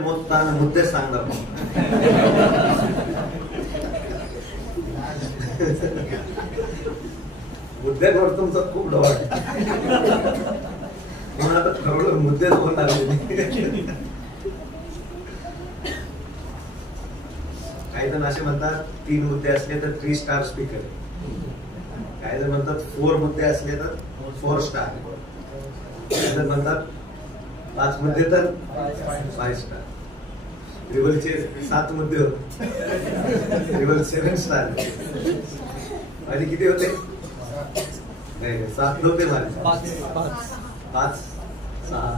मोजताना मुद्दे सांगणार. मुद्द्यांवर तुमचा खूप डोळा म्हणून आता ठरवलं मुद्देच बोलणार. काही जण असे म्हणतात 3 मुद्दे असले तर 3 स्टार स्पीकर. काही जण म्हणतात 4 मुद्दे असले तर 4 स्टार. काही जण म्हणतात 5 मुद्दे तर 5 स्टार. रिव्हलचे 7 मुद्दे होते, रिव्हल 7 स्टार. आणि किती होते? नाही 7 नव्हते माझे, 5 6.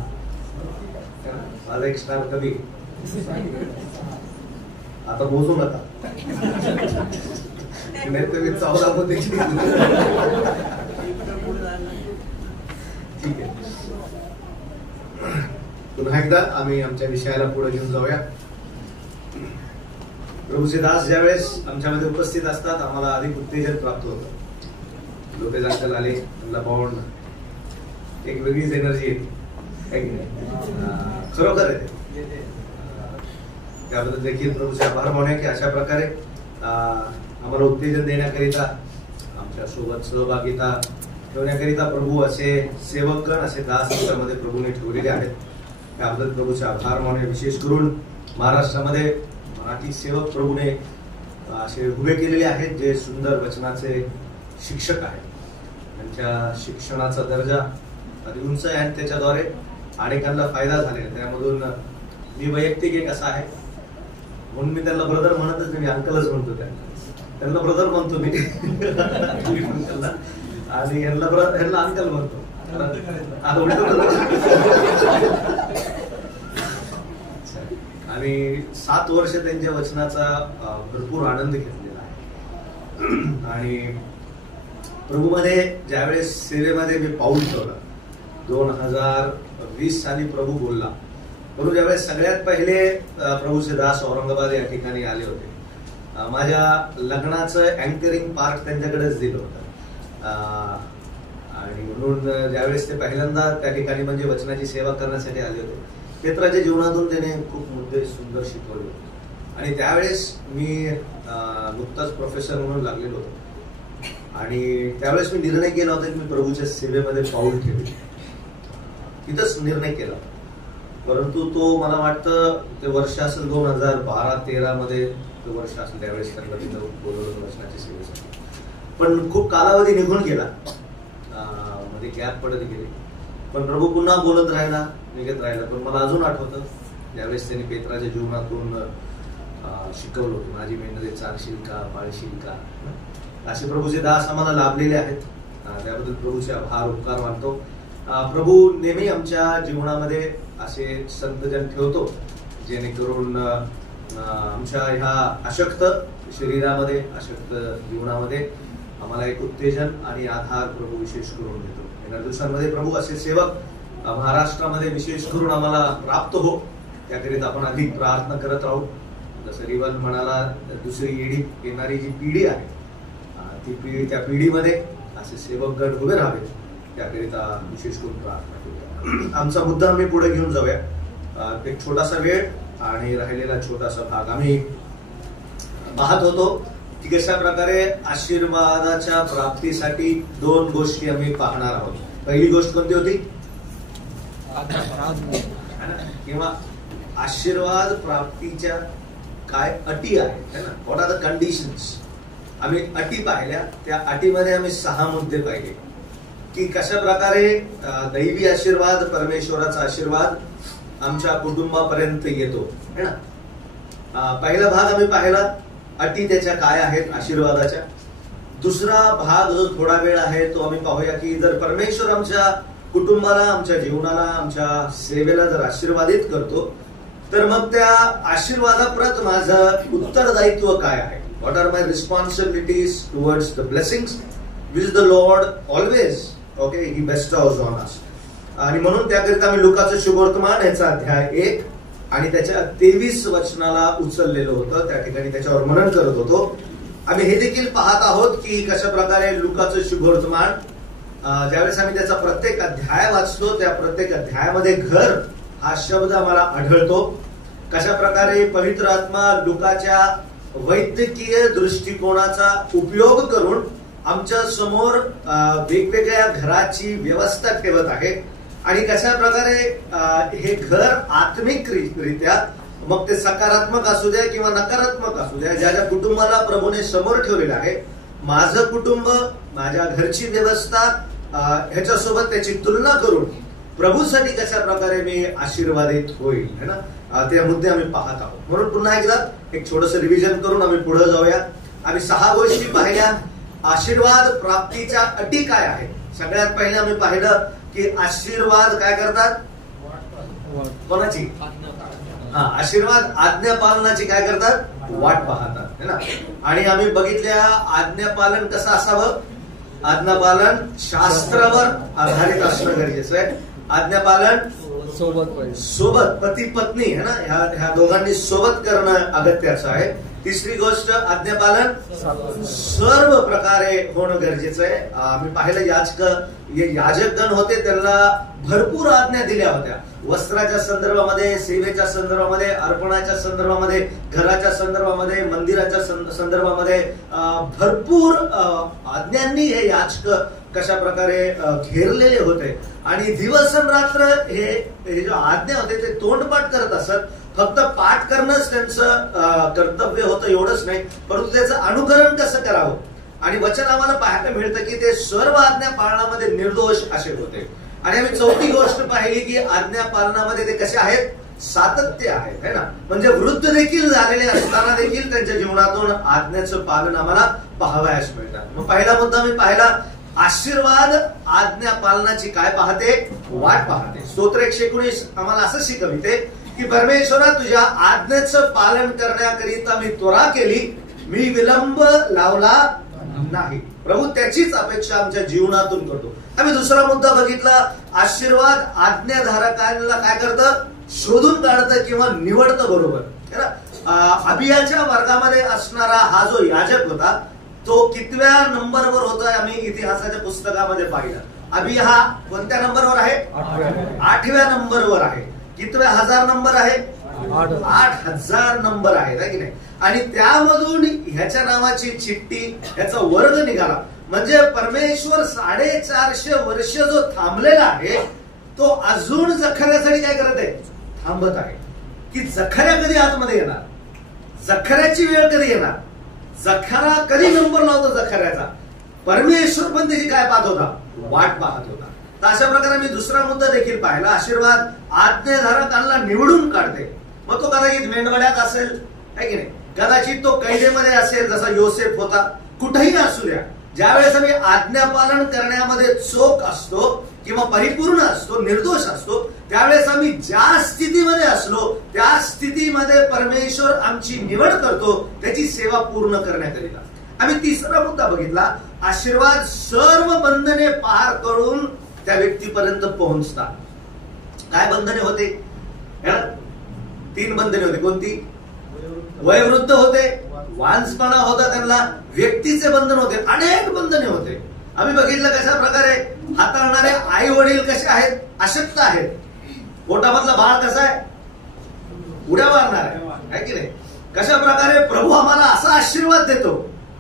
माझा 1 स्टार कमी. आता मोजू नका, नाही तर मी 14 मध्ये. ठीक आहे, पुन्हा एकदा आम्ही आमच्या विषयाला पुढे घेऊन जाऊया. प्रभूचे दास ज्यावेळेस आमच्यामध्ये उपस्थित असतात आम्हाला अधिक उत्तेजन प्राप्त होतं. लोकेश अंकल आले, त्यांना पाहून एक वेगळीच एनर्जी येते. खरोखर आहे, त्याबद्दल देखील प्रभूचे आभार मानूया की अशा प्रकारे आम्हाला उत्तेजन देण्याकरिता, आमच्या सोबत सहभागिता ठेवण्याकरिता प्रभू असे सेवकगण, असे दास आमच्यामध्ये प्रभूने ठेवलेले आहेत. त्याबद्दल प्रभूचे आभार मानूया. विशेष करून महाराष्ट्रामध्ये मराठी सेवक प्रभूने असे उभे केलेले आहेत जे सुंदर वचनाचे शिक्षक आहेत. त्यांच्या शिक्षणाचा दर्जा अति उंच आहे आणि त्याच्याद्वारे अनेकांना फायदा झालेला. त्यामधून मी वैयक्तिक एक असा आहे, म्हणून मी त्यांना ब्रदर म्हणतच नाही, मी अंकलच म्हणतो. त्यांना ब्रदर म्हणतो मी अंकलला, आणि यांना अंकल म्हणतो. आणि 7 वर्ष त्यांच्या वचनाचा भरपूर आनंद घेतलेला आहे. आणि प्रभूमध्ये ज्यावेळेस सेवेमध्ये मी पाऊल ठेवलं, 2020 साली प्रभू बोलला. म्हणून ज्यावेळेस सगळ्यात पहिले प्रभूचे दास औरंगाबाद या ठिकाणी आले होते, माझ्या लग्नाचं अँकरिंग पार्ट त्यांच्याकडेच दिलं होतं. आणि म्हणून ज्यावेळेस ते पहिल्यांदा त्या ठिकाणी म्हणजे वचनाची सेवा करण्यासाठी आले होते, पेत्राच्या जीवनातून त्याने खूप मुद्दे सुंदर शिकवले होते. आणि त्यावेळेस मी नुकताच प्रोफेसर म्हणून लागलेलो होतो. आणि त्यावेळेस मी निर्णय केला होता की मी प्रभूच्या सेवेमध्ये पाऊल ठेवेल. तिथंच निर्णय केला. परंतु तो मला वाटतं ते वर्ष असेल 2012-13 मध्ये ते वर्ष असेल, त्यावेळेस त्यांना तिथं बोलवलं वचनाच्या सेवेसाठी. पण खूप कालावधी निघून गेला, मध्ये गॅप पडत गेले. पण प्रभू पुन्हा बोलत राहिला, निघत राहिला. पण मला अजून आठवतं ज्यावेळेस त्यांनी पेत्राच्या जीवनातून शिकवलं होतं, माझी मेहनत चालशील का, पाळशील का. असे प्रभूचे दास आम्हाला लाभलेले आहेत. त्याबद्दल प्रभूचे आभार उपकार मानतो. प्रभू नेहमी आमच्या जीवनामध्ये असे संतजन ठेवतो जेणेकरून आमच्या ह्या अशक्त शरीरामध्ये, अशक्त जीवनामध्ये आम्हाला एक उत्तेजन आणि आधार प्रभू विशेष करून देतो. येणाऱ्या दिवसांमध्ये प्रभू असे सेवक महाराष्ट्रामध्ये विशेष करून आम्हाला प्राप्त हो, त्याकरिता आपण अधिक प्रार्थना करत राहू. जसं रिवल म्हणाला, दुसरी येणारी जी पिढी आहे ती पिढी, त्या पिढीमध्ये असे सेवकगण उभे राहावेत, त्याकरिता विशेष करून प्रार्थना करूया. आमचा मुद्दा आम्ही पुढे घेऊन जाऊया. एक छोटासा वेळ आणि राहिलेला छोटासा भाग आम्ही पाहत होतो की कशा प्रकारे आशीर्वादाच्या प्राप्तीसाठी 2 गोष्टी आम्ही पाहणार आहोत. पहिली गोष्ट कोणती होती? किंवा आशीर्वाद प्राप्तीच्या काय अटी आहेत ना, व्हॉट आर द कंडिशन्स. आम्ही अटी पाहिल्या. त्या अटीमध्ये आम्ही 6 मुद्दे पाहिले की कशा प्रकारे दैवी आशीर्वाद, परमेश्वराचा आशीर्वाद आमच्या कुटुंबापर्यंत येतो है ना. पहिला भाग आम्ही पाहिला, अटी त्याच्या काय आहेत आशीर्वादाच्या. दुसरा भाग जो थोडा वेळ आहे तो आम्ही पाहूया की जर परमेश्वर आमच्या कुटुंबाला, आमच्या जीवनाला, आमच्या सेवेला जर आशीर्वादित करतो तर मग त्या आशीर्वादाप्रत माझं उत्तरदायित्व काय आहे. What are my responsibilities towards the blessings which the Lord always he bestows on us. आणि म्हणून त्याकरिता आम्ही लुकाचं शुभवर्तमान याचा अध्याय 1 आणि त्याच्या 23 वचनाला उचललेलं होतं. त्या ठिकाणी त्याच्यावर मनन करत होतो. आम्ही हे देखील पाहत आहोत की कशा प्रकारे लुकाचं शुभवर्तमान, ज्यावेळेस आम्ही त्याचा प्रत्येक अध्याय वाचतो त्या प्रत्येक अध्यायामध्ये घर हा शब्द आम्हाला आढळतो. कशा प्रकारे पवित्र आत्मा लुकाच्या वैद्यकीय दृष्टिकोनाचा उपयोग करून आमच्या समोर वेगवेगळ्या घराची व्यवस्था ठेवत आहे आणि कशा प्रकारे हे घर आत्मिक रित्या, मग ते सकारात्मक असू द्या किंवा नकारात्मक असू द्या, ज्या ज्या कुटुंबाला प्रभूने समोर ठेवलेलं आहे, माझं कुटुंब, माझ्या घरची व्यवस्था, ह्याच्यासोबत त्याची तुलना करून प्रभूसाठी कशा प्रकारे मी आशीर्वादित होईल, है ना, ते मुद्दे आम्ही पाहत आहोत. म्हणून पुन्हा एकदा एक छोटस रिव्हिजन करून आम्ही पुढे जाऊया. आम्ही 6 गोष्टी पाहिल्या. आशीर्वाद प्राप्तीच्या अटी काय आहेत. सगळ्यात पहिले आम्ही पाहिलं की आशीर्वाद काय करतात, कोणाची, आशीर्वाद आज्ञा पालनाची काय करतात, वाट पाहतात, है ना. आणि आम्ही बघितल्या आज्ञापालन कसं असावं. आज्ञापालन शास्त्रावर आधारित असणं गरजेचं आहे. आज्ञापालन सोबत पती पत्नी, है ना, ह्या दोघांनी सोबत करणं अगत्याचं आहे. तिसरी गोष्ट, आज्ञापालन सर्व प्रकारे होणं गरजेचं आहे. आम्ही पाहिलं याजकगण होते, त्यांना भरपूर आज्ञा दिल्या होत्या. वस्त्राच्या संदर्भामध्ये, सेवेच्या संदर्भामध्ये, अर्पणाच्या संदर्भामध्ये, घराच्या संदर्भामध्ये, मंदिराच्या संदर्भामध्ये भरपूर आज्ञांनी हे याचक कशा प्रकारे घेरलेले होते. आणि दिवस रात्र हे जे आज्ञा होते ते तोंडपाठ करत असत. फक्त पाठ करणंच त्यांचं कर्तव्य होतं एवढंच नाही, परंतु त्याचं अनुकरण कसं करावं. आणि वचन आम्हाला पाहायला मिळतं की ते सर्व आज्ञा पाळण्यामध्ये निर्दोष असे होते. आणि आम्ही चौथी गोष्ट पाहिली की आज्ञा पालनामध्ये ते कसे आहेत, सातत्य आहे, है ना. म्हणजे वृद्ध देखील झालेले असताना देखील त्यांच्या जीवनातून आज्ञाचं पालन आम्हाला पाहावयास मिळतात. मग पहिला मुद्दा मी पाहिला, आशीर्वाद आज्ञा पालनाची काय पाहते, वाट पाहते. स्तोत्र 119 आम्हाला असं शिकविते की परमेश्वरा, तुझ्या आज्ञेचं पालन करण्याकरिता मी त्वरा केली, मी विलंब लावला नाही. प्रभू त्याचीच अपेक्षा आमच्या जीवनातून करतो. आम्ही दुसरा मुद्दा बघितला, आशीर्वाद आज्ञाधारकांना काय करतं, शोधून काढतं किंवा निवडतं, बरोबर. अबियाच्या वर्गामध्ये असणारा हा जो याजक होता तो कितव्या नंबरवर होता, आम्ही इतिहासाच्या पुस्तकामध्ये पाहिलं. अबिया हा कोणत्या नंबरवर आहे, 8व्या नंबरवर आहे. कितव्या हजार नंबर आहे, 8000 नंबर आहे की नाही. आणि त्यामधून ह्याच्या नावाची चिठ्ठी, ह्याचा वर्ग निघाला. म्हणजे परमेश्वर 450 वर्ष जो थांबलेला आहे तो अजून जखऱ्यासाठी काय करत आहे, थांबत आहे. की जखऱ्या कधी आतमध्ये येणार, जखऱ्याची वेळ कधी येणार, जखरा कधी नंबर लावतो जखऱ्याचा. परमेश्वर पण त्याची काय पाहत होता, वाट पाहत होता. तर अशा प्रकारे मी दुसरा मुद्दा देखील पाहिला, आशीर्वाद आज्ञाधारकांना निवडून काढते. मग तो कदाचित मेंढवड्यात असेल, है की नाही, कदाचित तो कैदेमध्ये असेल जसा योसेफ होता, कुठेही असू द्या. ज्यावेळेस आम्ही आज्ञापालन करण्यामध्ये चोख असतो किंवा परिपूर्ण असतो, निर्दोष असतो, त्यावेळेस आम्ही ज्या स्थितीमध्ये असलो त्या स्थितीमध्ये परमेश्वर आमची निवड करतो त्याची सेवा पूर्ण करण्याकरिता. आम्ही तिसरा मुद्दा बघितला, आशीर्वाद सर्व बंधने पार करून त्या व्यक्तीपर्यंत पोहोचतात. काय बंधने होते, 3 बंधने होते. कोणती, वयोवृद्ध होते, वांसपणा होता त्यांना, व्यक्तीचे बंधन होते, अनेक बंधने होते. आम्ही बघितलं कशा प्रकारे हाताळणारे आई वडील कसे आहेत, अशक्त आहेत. पोटामधला बाळ कसा आहे, उड्या मारणार आहे की नाही. कशा प्रकारे प्रभू आम्हाला असा आशीर्वाद देतो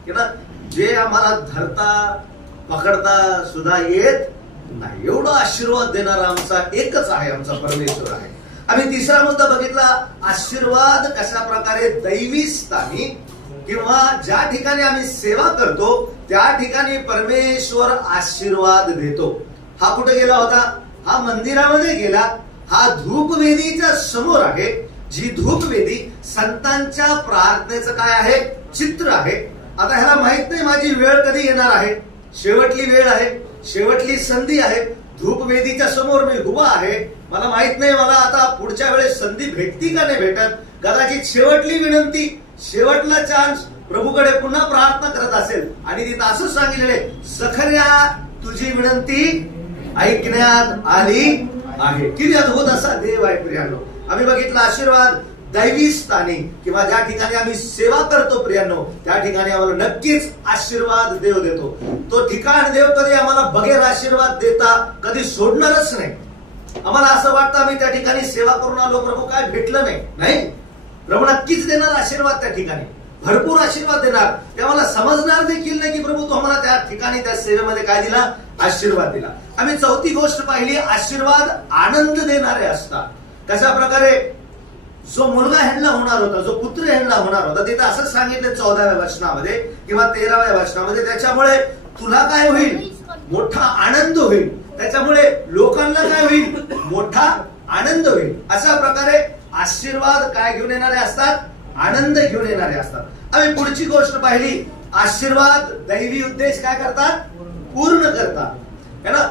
की ना, जे आम्हाला धरता पकडता सुद्धा येत नाही, एवढा आशीर्वाद देणारा आमचा एकच आहे, आमचा परमेश्वर आहे. आम्ही तिसरा मुद्दा बघितला, आशीर्वाद कशा प्रकारे दैवी स्थानी किंवा ज्या ठिकाणी आम्ही सेवा करतो त्या ठिकाणी परमेश्वर आशीर्वाद देतो. हा कुठे गेला होता, हा मंदिरामध्ये गेला. हा धूपवेदीच्या समोर आहे, जी धूपवेदी संतांच्या प्रार्थनेचं काय आहे, चित्र आहे. आता ह्याला माहित नाही माझी वेळ कधी येणार आहे, शेवटली वेळ आहे, शेवटली संधी आहे. धूपवेदीच्या समोर मी उभा आहे, मला माहित नाही मला आता पुढच्या वेळेस संधी भेटती का नाही भेटत. कदाचित शेवटली विनंती, शेवटला चान्स, प्रभूकडे पुन्हा प्रार्थना करत असेल आणि तिथं असं सांगितलेले, जखऱ्या तुझी विनंती ऐकण्यात आली आहे. किती अद्भुत असा देव आहे प्रियांनो. आम्ही बघितला आशीर्वाद दैवी स्थानी किंवा ज्या ठिकाणी आम्ही सेवा करतो प्रियांनो, त्या ठिकाणी आम्हाला नक्कीच आशीर्वाद देव देतो. तो ठिकाण देव कधी आम्हाला बगैर आशीर्वाद देता कधी सोडणारच नाही. आम्हाला असं वाटतं आम्ही त्या ठिकाणी सेवा करून आलो, प्रभू काय भेटलं नाही. प्रभू नक्कीच देणार आशीर्वाद त्या ठिकाणी, भरपूर आशीर्वाद देणार. ते आम्हाला समजणार देखील नाही की प्रभू तू आम्हाला त्या ठिकाणी त्या सेवेमध्ये काय दिला, आशीर्वाद दिला. आम्ही चौथी गोष्ट पाहिली, आशीर्वाद आनंद देणारे असतात. कशा प्रकारे जो मुलगा ह्यांना होणार होता, जो पुत्र ह्यांना होणार होता, तिथे असंच सांगितलं 14व्या वचनामध्ये किंवा 13व्या वचनामध्ये, त्याच्यामुळे तुला काय होईल, मोठा आनंद होईल. त्याच्यामुळे लोकांना काय होईल, मोठा आनंद होईल. अशा प्रकारे आशीर्वाद काय घेऊन येणारे असतात, आनंद घेऊन येणारे असतात. आम्ही पुढची गोष्ट पाहिली, आशीर्वाद दैवी उद्देश काय करतात, पूर्ण करतात, है ना.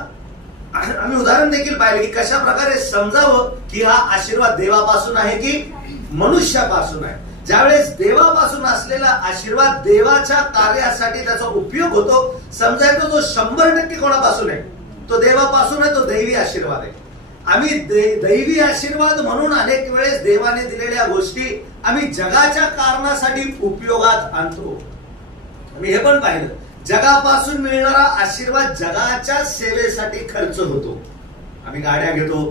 आम्ही उदाहरण देखील पाहिले की कशा प्रकारे समजावं की हा आशीर्वाद देवापासून आहे की मनुष्यापासून आहे. ज्यावेळेस देवापासून असलेला आशीर्वाद देवाच्या कार्यासाठी त्याचा उपयोग होतो, समजायचो तो 100% कोणापासून आहे, तो देवापासून आहे, तो दैवी आशीर्वाद आहे. आम्ही दैवी आशीर्वाद म्हणून अनेक वेळेस देवाने दिलेल्या गोष्टी आम्ही जगाच्या कारणासाठी उपयोगात आणतो. आम्ही हे पण पाहिलं, जगापासून मिळणारा आशीर्वाद जगाच्या सेवेसाठी खर्च होतो. आम्ही गाड्या घेतो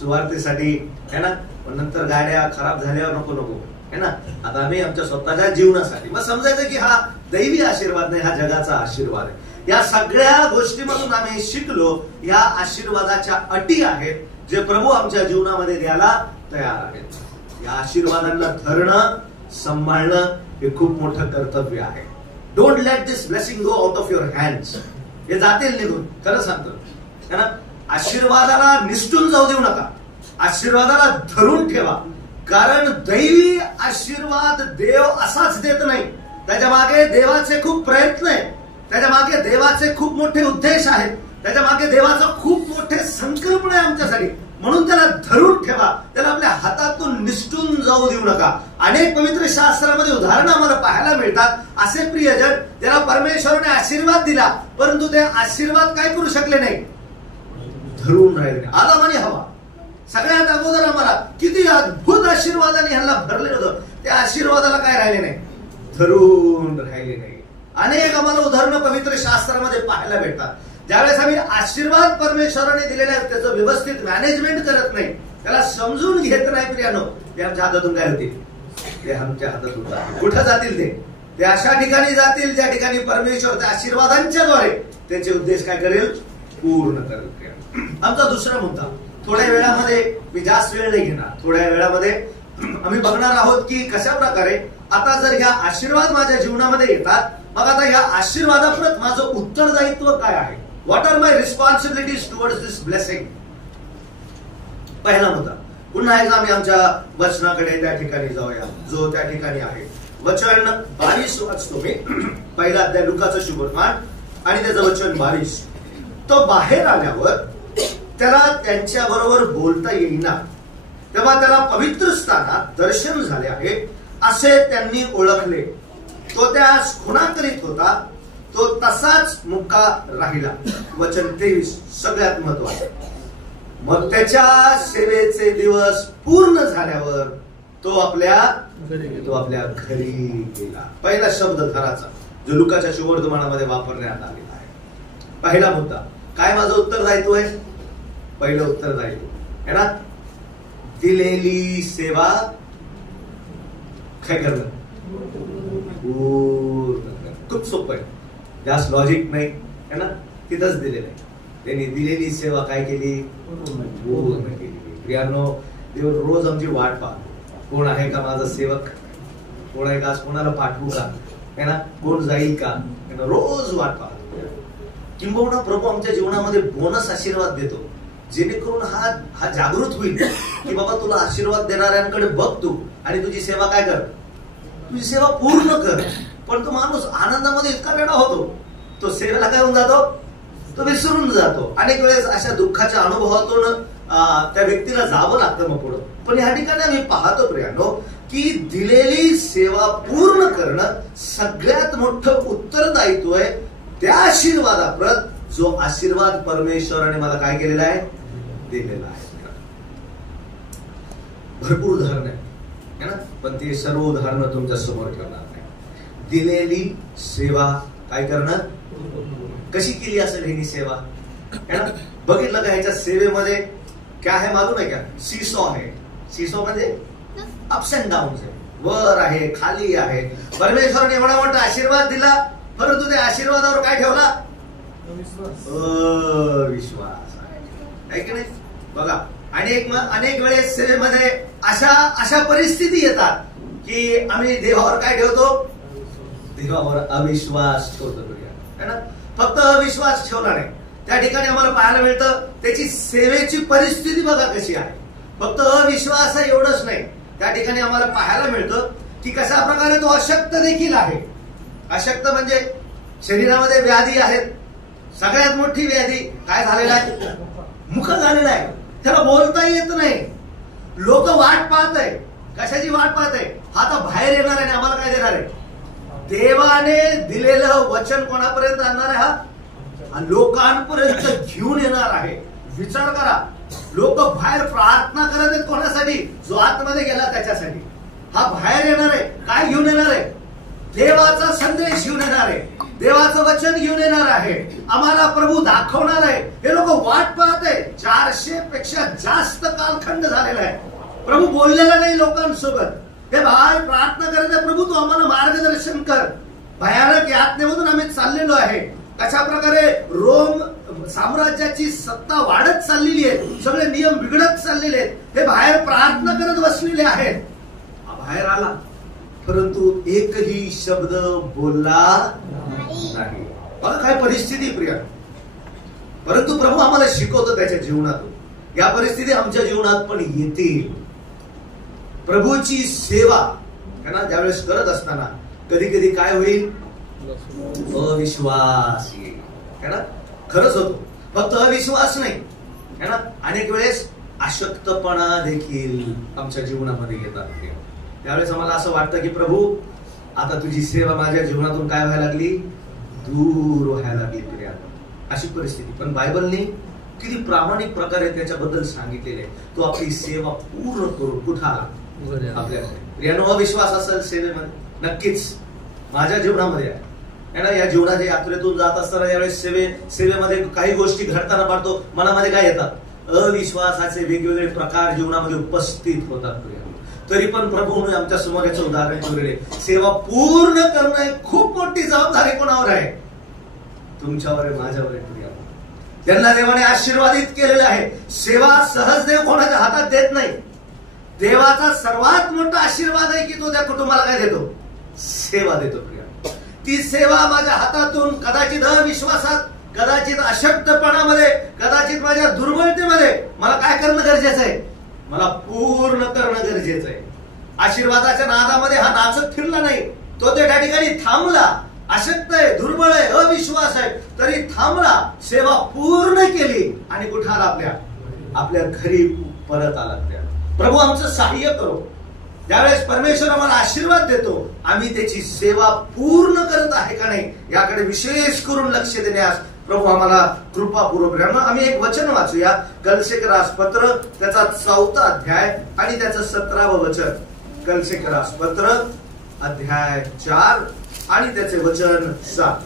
सुवार्थेसाठी, है ना, पण नंतर गाड्या खराब झाल्यावर नको नको, है ना. आता आम्ही आमच्या स्वतःच्या जीवनासाठी, मग समजायचं की हा दैवी आशीर्वाद नाही, हा जगाचा आशीर्वाद आहे. या सगळ्या गोष्टीमधून आम्ही शिकलो, या आशीर्वादाच्या अटी आहेत जे प्रभू आमच्या जीवनामध्ये द्यायला तयार आहेत. या आशीर्वादांना धरणं, सांभाळणं हे खूप मोठं कर्तव्य आहे. Don't let this blessing go out of your hands. हे जातील निघून, खरं सांगतो, है ना. आशीर्वादाला निसटून जाऊ देऊ नका, आशीर्वादाला धरून ठेवा. कारण दैवी आशीर्वाद देव असाच देत नाही, त्याच्या मागे देवाचे खूप प्रयत्न आहेत, त्याच्या मागे देवाचे खूप मोठे उद्देश आहेत, त्याच्या मागे देवाचा खूप मोठे संकल्पना आहे आमच्यासाठी. म्हणून त्याला धरून ठेवा, त्याला आपल्या हातातून निसटून जाऊ देऊ नका. अनेक पवित्र शास्त्रामध्ये उदाहरणं आम्हाला पाहायला मिळतात, असे प्रियजन त्याला परमेश्वराने आशीर्वाद दिला, परंतु ते आशीर्वाद काय करू शकले नाही, धरून राहिले. आदाम आणि हवा सगळ्यात अगोदर आम्हाला किती अद्भुत आशीर्वादाने ह्यांना भरलेलं होतं, त्या आशीर्वादाला काय राहिले नाही, धरून राहिले नाही. अनेक आम्हाला उदाहरणं पवित्र शास्त्रामध्ये पाहायला भेटतात. ज्यावेळेस आम्ही आशीर्वाद परमेश्वराने दिलेले आहेत त्याचं व्यवस्थित मॅनेजमेंट करत नाही, त्याला समजून घेत नाही, प्रियानो, ते आमच्या हातातून काय होतील, ते आमच्या हातातून जातील. कुठं जातील ते अशा ठिकाणी जातील ज्या ठिकाणी परमेश्वर त्या आशीर्वादांच्या द्वारे त्यांचे उद्देश काय करेल, पूर्ण करेल. आमचा दुसरा मुद्दा, थोड्या वेळामध्ये, मी जास्त वेळ नाही घेणार, थोड्या वेळामध्ये आम्ही बघणार आहोत की कशा प्रकारे आता जर ह्या आशीर्वाद माझ्या जीवनामध्ये येतात, मग आता ह्या आशीर्वादाप्रत माझं उत्तरदायित्व काय आहे. What are my responsibilities towards this blessing. पहिला मुद्दा, पुन्हा एकदा आम्ही आमच्या वचनाकडे त्या ठिकाणी जाऊया, जो त्या ठिकाणी आहे वचन 22 वाचतो मी. पहिला अध्याय लुकाचा शुभवर्तमान आणि त्याचं वचन 22. तो बाहेर आल्यावर त्याला त्यांच्या बरोबर बोलता येईना, तेव्हा त्याला पवित्र स्थानात दर्शन झाले आहे असे त्यांनी ओळखले. तो त्यास खुणा करीत होता, तो तसाच मुका राहिला. वचन 23 सगळ्यात महत्वाचं. मग त्याच्या सेवेचे दिवस पूर्ण झाल्यावर तो आपल्या घरी गेला. पहिला शब्द घराचा जो लुकाच्या शुभवर्तमानामध्ये वापरण्यात आलेला आहे. पहिला मुद्दा काय माझं उत्तरदायित्व आहे, पहिलं उत्तरदायित्व आहे ना, दिलेली सेवा काय करणं, खूप सोपं आहे, जास्त लॉजिक नाही, है ना. तिथंच दिलेलं आहे, त्यांनी दिलेली सेवा काय केली, पूर्ण केली. प्रियानो, देव रोज आमची वाट पाहतो, कोण आहे का माझा सेवक, कोण आहे का, आज कोणाला पाठवू का, है ना, कोण जाईल का, रोज वाट पाहतो. किंबहुना प्रभू आमच्या जीवनामध्ये बोनस आशीर्वाद देतो, जेणेकरून हा जागृत होईल की बाबा तुला आशीर्वाद देणाऱ्यांकडे बघ तू आणि तुझी सेवा काय कर, तुझी सेवा पूर्ण कर. पण तो माणूस आनंदामध्ये इतका वेळा होतो, तो सेवेला काय होऊन जातो, तो विसरून जातो. अनेक वेळेस अशा दुःखाच्या अनुभवातून त्या व्यक्तीला जावं लागतं मग पुढं. पण या ठिकाणी आम्ही पाहतो प्रियानो की दिलेली सेवा पूर्ण करणं सगळ्यात मोठं उत्तरदायित्व आहे. त्या आशीर्वादाप्रत जो आशीर्वाद परमेश्वराने मला काय केलेला आहे, दिलेला आहे. भरपूर उदाहरण आहे ना, पण ते सर्व उदाहरणं तुमच्या समोर ठेवणार नाही. दिलेली सेवा काय करणं, कशी केली असेल ही सेवा, है ना. बघितलं का ह्याच्या सेवेमध्ये काय आहे मालूम आहे का, सीसॉ आहे. सीसॉ म्हणजे अप्स अँड डाऊन्स आहे, वर आहे, खाली आहे. परमेश्वराने एवढा मोठा आशीर्वाद दिला, परंतु त्या आशीर्वादावर काय ठेवला? अविश्वास आहे की नाही? बघा, अनेक वेळेस सेवेमध्ये अशा परिस्थिती येतात की आम्ही देवावर काय ठेवतो? देवावर अविश्वास ठेवतो है ना. फक्त अविश्वास ठेवला नाही, त्या ठिकाणी आम्हाला पाहायला मिळतं त्याची सेवेची परिस्थिती बघा कशी आहे. फक्त अविश्वास आहे एवढंच नाही, त्या ठिकाणी आम्हाला पाहायला मिळतं की कशा प्रकारे तो अशक्त देखील आहे. अशक्त म्हणजे शरीरामध्ये व्याधी आहेत. सगळ्यात मोठी व्याधी काय झालेला आहे? मुख झालेला आहे. त्याला बोलता येत नाही. लोक वाट पाहत आहे. कशाची वाट पाहत आहे? हा तर बाहेर येणार आहे आणि आम्हाला काय देणार आहे? देवाने दिलेलं वचन कोणापर्यंत आणणार आहे? हा लोकांपर्यंत घेऊन येणार आहे. विचार करा, लोक बाहेर प्रार्थना करत आहेत कोणासाठी? जो आतमध्ये गेला त्याच्यासाठी. हा बाहेर येणार आहे. काय घेऊन येणार आहे? देवाचा संदेश घेऊन येणार आहे. देवाचं वचन घेऊन येणार आहे. आम्हाला प्रभू दाखवणार आहे. हे लोक वाट पाहत आहे. 400 पेक्षा जास्त कालखंड झालेला आहे. प्रभू बोललेला नाही लोकांसोबत. हे बाहेर प्रार्थना करत आहे, प्रभू तू आम्हाला मार्गदर्शन कर. भयानक यातनेमधून आम्ही चाललेलो आहे. कशा प्रकारे रोम साम्राज्याची सत्ता वाढत चाललेली आहे. सगळे नियम बिघडत चाललेले आहेत. हे बाहेर प्रार्थना करत बसलेले आहेत. बाहेर आला, परंतु एकही शब्द बोलला नाही. बघा काय परिस्थिती प्रिया. परंतु प्रभू आम्हाला शिकवतो त्याच्या जीवनातून. या परिस्थिती आमच्या जीवनात पण येतील. प्रभूची सेवा ज्यावेळेस करत असताना कधी कधी काय होईल? अविश्वास येईल. खरंच होतो. फक्त अविश्वास नाही है ना, अनेक वेळेस अशक्तपणा देखील आमच्या जीवनामध्ये येतात. त्यावेळेस आम्हाला असं वाटतं की प्रभू आता तुझी सेवा माझ्या जीवनातून काय व्हायला लागली? दूर व्हायला लागली. अशी परिस्थिती. पण बायबलने किती प्रामाणिक प्रकारे त्याच्याबद्दल सांगितलेले आहे. तो आपली सेवा पूर्ण करून कुठं आला? आपल्याकडे. अविश्वास असेल सेवेमध्ये, नक्कीच माझ्या जीवनामध्ये आहे ना. या जीवनाच्या यात्रेतून जात असताना यावेळेस सेवेमध्ये काही गोष्टी घडताना पाहतो, मनामध्ये काय येतात? अविश्वासाचे वेगवेगळे प्रकार जीवनामध्ये उपस्थित होतात. तरी पण प्रभूने आमच्या समोर याचं उदाहरण ठेवलेले. सेवा पूर्ण करणं खूप मोठी जबाबदारी कोणावर आहे? तुमच्यावर आहे, माझ्यावर आहे. त्यांना देवाने आशीर्वादित केलेलं आहे. सेवा सहज देव कोणाच्या हातात देत नाही. देवाचा सर्वात मोठा आशीर्वाद आहे की तो त्या कुटुंबाला काय देतो? सेवा देतो. प्रिया, ती सेवा माझ्या हातातून कदाचित अविश्वासात, कदाचित अशक्तपणामध्ये, कदाचित माझ्या दुर्बलतेमध्ये मला काय करणं गरजेचं आहे? मला पूर्ण करणं गरजेचं आहे. आशीर्वादाच्या नादामध्ये हा नाचत फिरला नाही. तो त्या ठिकाणी थांबला. अशक्त आहे, दुर्बळ आहे, अविश्वास आहे, तरी थांबला. सेवा पूर्ण केली आणि कुठं आला? आपल्या घरी परत आला. प्रभू आमचं सहाय्य करो. ज्यावेळेस परमेश्वर आम्हाला आशीर्वाद देतो, आम्ही त्याची सेवा पूर्ण करत आहे का नाही याकडे विशेष करून लक्ष देण्यास प्रभू आम्हाला कृपापूर्वक. आम्ही एक वचन वाचूया. कलसेकरास पत्र त्याचा 4था अध्याय आणि त्याचं 17वं वचन. कलसेकरास पत्र अध्याय 4 आणि त्याचे वचन 7.